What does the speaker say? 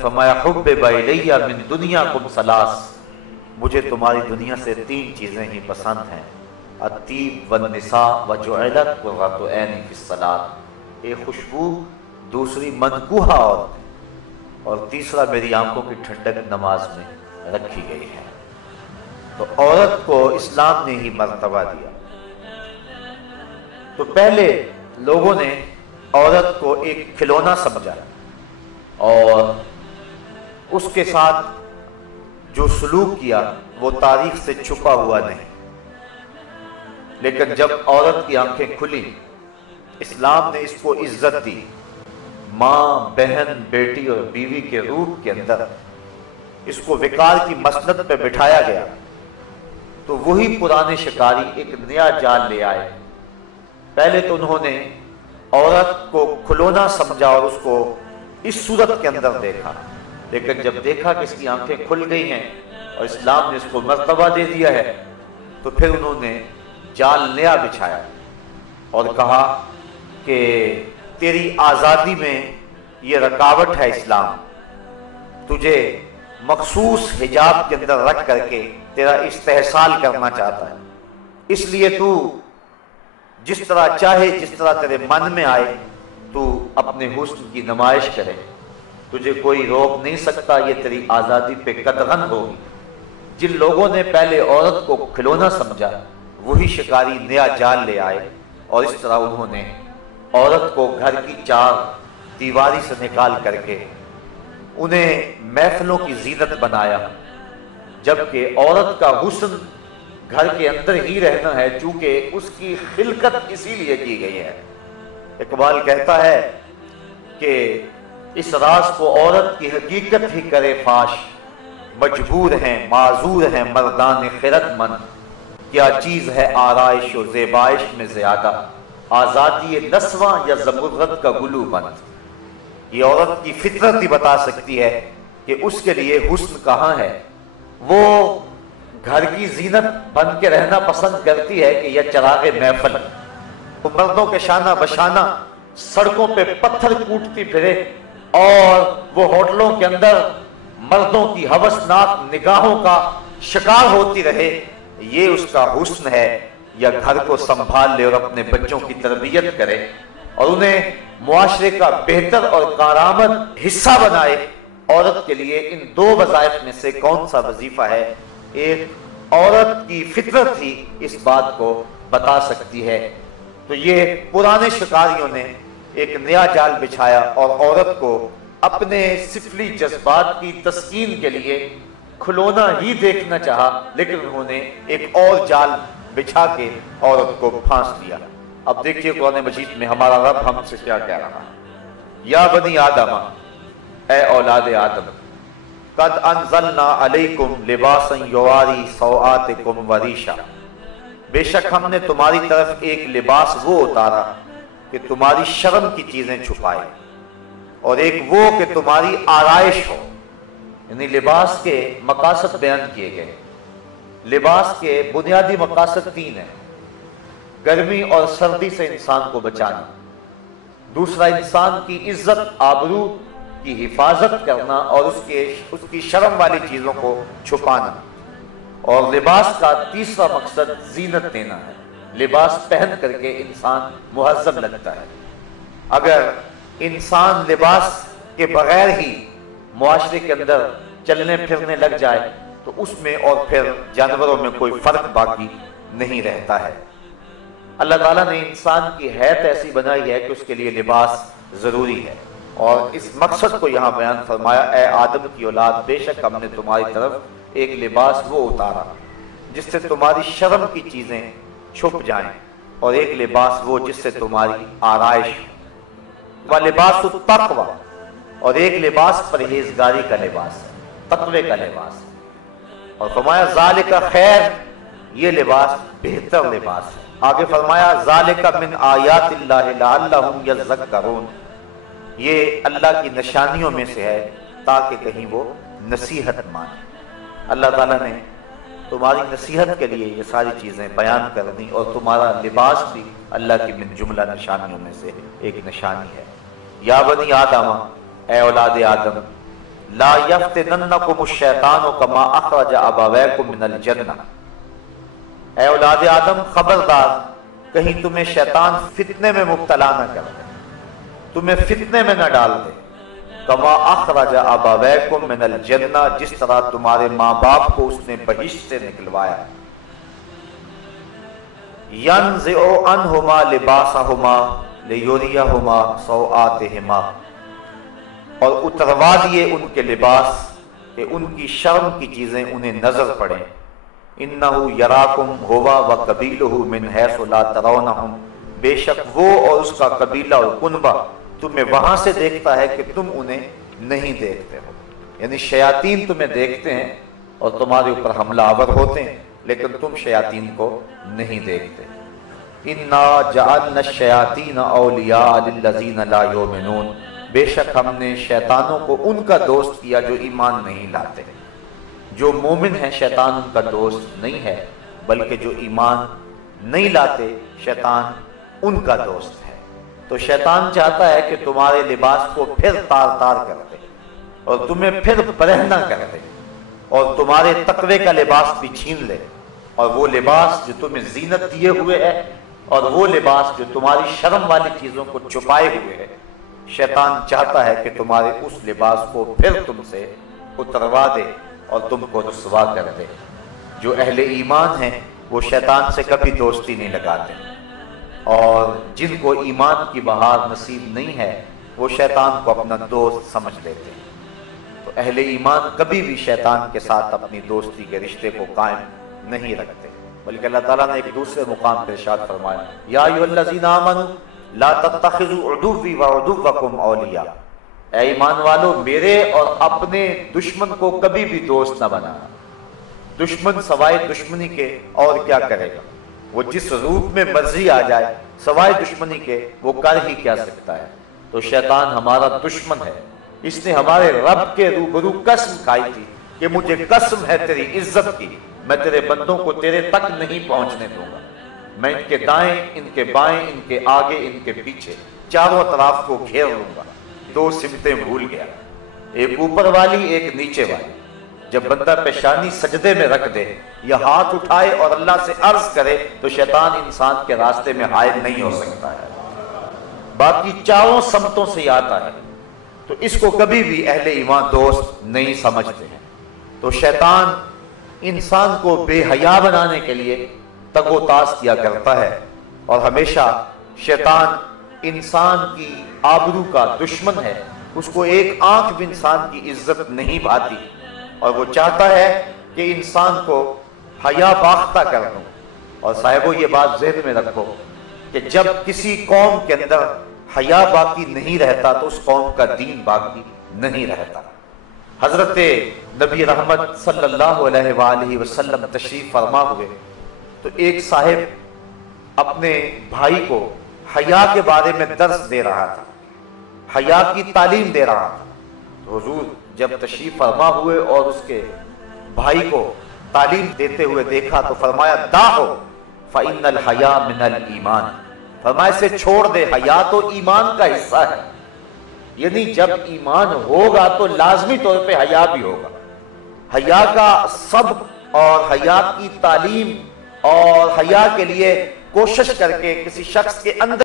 فرمایا حبب الی من دنیاکم ثلاث، مجھے تمہاری دنیا سے 3 چیزیں ہی پسند ہیں، الطیب والنساء وجعلت قرۃ عینی فی الصلاۃ، ایک خوشبو، دوسری منکوحہ عورت، اور تیسرا میری آنکھوں کی ٹھنڈک نماز میں رکھی گئی ہے۔ تو عورت کو اسلام نے ہی مرتبہ دیا۔ تو پہلے لوگوں نے عورت کو ایک کھلونا سمجھا اور اس کے ساتھ جو سلوک کیا وہ تاریخ سے چھپا ہوا نہیں، لیکن جب عورت کی آنکھیں کھلی، اسلام نے اس کو عزت دی، ماں، بہن، بیٹی اور بیوی کے روپ کے اندر اس کو وقار کی مسند پہ بٹھایا گیا۔ تو وہی پرانے شکاری ایک نیا جال لے آئے۔ پہلے تو انہوں نے عورت کو کھلونا سمجھا اور اس کو اس صورت کے اندر دیکھا، لیکن جب دیکھا کہ اس کی آنکھیں کھل گئی ہیں اور اسلام نے اس کو مرتبہ دے دیا ہے، تو پھر انہوں نے جال نیا بچھایا اور کہا کہ تیری آزادی میں یہ رکاوٹ ہے اسلام، تجھے مخصوص حجاب کے اندر رکھ کر کے تیرا استحصال کرنا چاہتا ہے، اس لیے تو جس طرح چاہے، جس طرح تیرے من میں آئے تو اپنے حسن کی نمائش کرے، تجھے کوئی روک نہیں سکتا، یہ تیری آزادی پہ قدغن ہوگی۔ جن لوگوں نے پہلے عورت کو کھلونا سمجھا، وہی شکاری نیا جال لے آئے اور اس طرح انہوں نے عورت کو گھر کی 4 دیواری سے نکال کر کے انہیں محفلوں کی زینت بنایا، جبکہ عورت کا حسن گھر کے اندر ہی رہنا ہے، چونکہ اس کی خلقت اسی لیے کی گئی ہے۔ اقبال کہتا ہے کہ اس راز کو عورت کی حقیقت ہی کرے فاش، مجبور ہیں معذور ہیں مردان خرد مند، کیا چیز ہے آرائش و زیبائش میں زیادہ، آزادی نسواں یا زمرد کا گلو بند۔ یہ عورت کی فطرت ہی بتا سکتی ہے کہ اس کے لیے حسن کہاں ہے۔ وہ گھر کی زینت بن کے رہنا پسند کرتی ہے کہ یہ چراغ محفل، وہ مردوں کے شانہ بشانہ سڑکوں پہ پتھر کوٹتی پھرے اور وہ ہوٹلوں کے اندر مردوں کی ہوسناک نگاہوں کا شکار ہوتی رہے، یہ اس کا حسن ہے؟ یا گھر کو سنبھال لے اور اپنے بچوں کی تربیت کرے اور انہیں معاشرے کا بہتر اور کارآمد حصہ بنائے؟ عورت کے لیے ان 2 وظائف میں سے کون سا وظیفہ ہے؟ ایک عورت کی فطرت ہی اس بات کو بتا سکتی ہے۔ تو یہ پرانے شکاریوں نے ایک نیا جال بچھایا اور عورت کو اپنے سفلی جذبات کی تسکین کے لیے کھلونا ہی دیکھنا چاہا، لیکن انہوں نے ایک اور جال بچھا کے عورت کو پھانس دیا۔ اب دیکھیے قرآن مجید میں ہمارا رب ہم سے کیا کہہ رہا ہے۔ یا بنی آدم، اے اولاد آدم، قد انزلنا علیکم لباسا یواری سوآتکم وریشا، بے شک ہم نے تمہاری طرف ایک لباس وہ اتارا کہ تمہاری شرم کی چیزیں چھپائے، اور ایک وہ کہ تمہاری آرائش ہو۔ یعنی لباس کے مقاصد بیان کیے گئے۔ لباس کے بنیادی مقاصد 3 ہیں: گرمی اور سردی سے انسان کو بچانا، دوسرا انسان کی عزت آبرو کی حفاظت کرنا اور اس کی شرم والی چیزوں کو چھپانا، اور لباس کا تیسرا مقصد زینت دینا ہے۔ لباس پہن کر کے انسان مہذب لگتا ہے۔ اگر انسان لباس کے بغیر ہی معاشرے کے اندر چلنے پھرنے لگ جائے تو اس میں اور پھر جانوروں میں کوئی فرق باقی نہیں رہتا ہے۔ اللہ تعالیٰ نے انسان کی حیت ایسی بنائی ہے کہ اس کے لیے لباس ضروری ہے، اور اس مقصد کو یہاں بیان فرمایا، اے آدم کی اولاد، بے شک ہم نے تمہاری طرف ایک لباس وہ اتارا جس سے تمہاری شرم کی چیزیں چھپ جائیں، اور ایک لباس وہ جس سے تمہاری آرائش ہو۔ وَلِبَاسُ التَّقْوَىٰ، اور ایک لباس پرہیزگاری کا لباس ہے، تقوی کا لباس ہے۔ اور فرمایا ذالک خیر، یہ لباس بہتر لباس ہے۔ آگے فرمایا ذالک من آیات اللہ لعلہم یذکرون، یہ اللہ کی نشانیوں میں سے ہے تاکہ کہیں وہ نصیحت مانے۔ اللہ تعالیٰ نے تمہاری نصیحت کے لیے یہ ساری چیزیں بیان کر دیں، اور تمہارا لباس بھی اللہ کی من جملہ نشانیوں میں سے ایک نشانی ہے۔ یا بنی آدم، اے اولاد آدم، لا یفتننکم الشیطان کما اخرج ابویکم من الجنہ، اے اولاد آدم خبردار کہیں تمہیں شیطان فتنے میں مبتلا نہ کر دے، تمہیں فتنے میں نہ ڈال دے، کما اخرج ابویکم من الجنہ، جس طرح تمہارے ماں باپ کو اس نے بہشت سے نکلوایا، ینزع عنہما لباسہما لیریہما سوآتہما، اور اتروا دیے ان کے لباس کہ ان کی شرم کی چیزیں انہیں نظر پڑیں، انہ یراکم ہوا وقبیلہ من حیث لا ترونہم، بے شک وہ اور اس کا قبیلہ اور کنبہ تمہیں وہاں سے دیکھتا ہے کہ تم انہیں نہیں دیکھتے ہو، یعنی شیاطین تمہیں دیکھتے ہیں اور تمہارے اوپر حملہ آور ہوتے ہیں، لیکن تم شیاطین کو نہیں دیکھتے۔ انا جعلنا الشیاطین اولیاء للذین لا یؤمنون، بے شک ہم نے شیطانوں کو ان کا دوست کیا جو ایمان نہیں لاتے۔ جو مومن ہیں شیطان ان کا دوست نہیں ہے، بلکہ جو ایمان نہیں لاتے شیطان ان کا دوست ہے۔ تو شیطان چاہتا ہے کہ تمہارے لباس کو پھر تار تار کر دے اور تمہیں پھر برہنہ کر دے اور تمہارے تقوی کا لباس بھی چھین لے، اور وہ لباس جو تمہیں زینت دیے ہوئے ہے اور وہ لباس جو تمہاری شرم والی چیزوں کو چھپائے ہوئے ہے، شیطان چاہتا ہے کہ تمہارے اس لباس کو پھر تم سے اتروا دے اور تم کو رسوا کر دے۔ جو اہل ایمان ہیں وہ شیطان سے کبھی دوستی نہیں لگاتے، اور جن کو ایمان کی بہار نصیب نہیں ہے وہ شیطان کو اپنا دوست سمجھ لیتے ہیں۔ تو اہل ایمان کبھی بھی شیطان کے ساتھ اپنی دوستی کے رشتے کو قائم نہیں رکھتے، بلکہ اللہ تعالیٰ نے ایک دوسرے مقام پر ارشاد فرمایا، یا ایھا الذین آمنوا لا تتخذوا عدوی وعدوکم اولیاء، اے ایمان والو میرے اور اپنے دشمن کو کبھی بھی دوست نہ بنانا۔ دشمن سوائے دشمنی کے اور کیا کرے گا؟ وہ جس روپ میں مرضی آ جائے سوائے دشمنی کے وہ کر ہی کیا سکتا ہے۔ تو شیطان ہمارا دشمن ہے، اس نے ہمارے رب کے روبرو قسم کھائی تھی کہ مجھے قسم ہے تیری عزت کی، میں تیرے بندوں کو تیرے تک نہیں پہنچنے دوں گا، میں ان کے دائیں ان کے بائیں ان کے آگے ان کے پیچھے چاروں اطراف کو گھیر لوں گا۔ دو سمتیں بھول گیا، ایک اوپر والی ایک نیچے والی۔ جب بندہ پیشانی سجدے میں رکھ دے یا ہاتھ اٹھائے اور اللہ سے عرض کرے تو شیطان انسان کے راستے میں حائل نہیں ہو سکتا ہے، باقی چاروں سمتوں سے ہی آتا ہے۔ تو اس کو کبھی بھی اہل ایمان دوست نہیں سمجھتے ہیں۔ تو شیطان انسان کو بے حیا بنانے کے لیے تگ و تاز کیا کرتا ہے، اور ہمیشہ شیطان انسان کی آبرو کا دشمن ہے، اس کو ایک آنکھ بھی انسان کی عزت نہیں بھاتی، اور وہ چاہتا ہے کہ انسان کو حیا باختہ کر دوں۔ اور صاحبو یہ بات ذہن میں رکھو کہ جب کسی قوم کے اندر حیا باقی نہیں رہتا تو اس قوم کا دین باقی نہیں رہتا۔ حضرت نبی رحمت صلی اللہ علیہ وآلہ وسلم تشریف فرما ہوئے تو ایک صاحب اپنے بھائی کو حیا کے بارے میں درس دے رہا تھا، حیا کی تعلیم دے رہا تھا۔ تو حضور جب تشریف فرما ہوئے اور اس کے بھائی کو تعلیم دیتے ہوئے دیکھا تو فرمایا دعو فإن الحیا من الایمان، فرمایا اسے چھوڑ دے، حیا تو ایمان کا حصہ ہے، یعنی جب ایمان ہوگا تو لازمی طور پہ حیا بھی ہوگا۔ حیا کا سبق اور حیا کی تعلیم اور حیا کے لیے کوشش کر کے کسی شخص کے اندر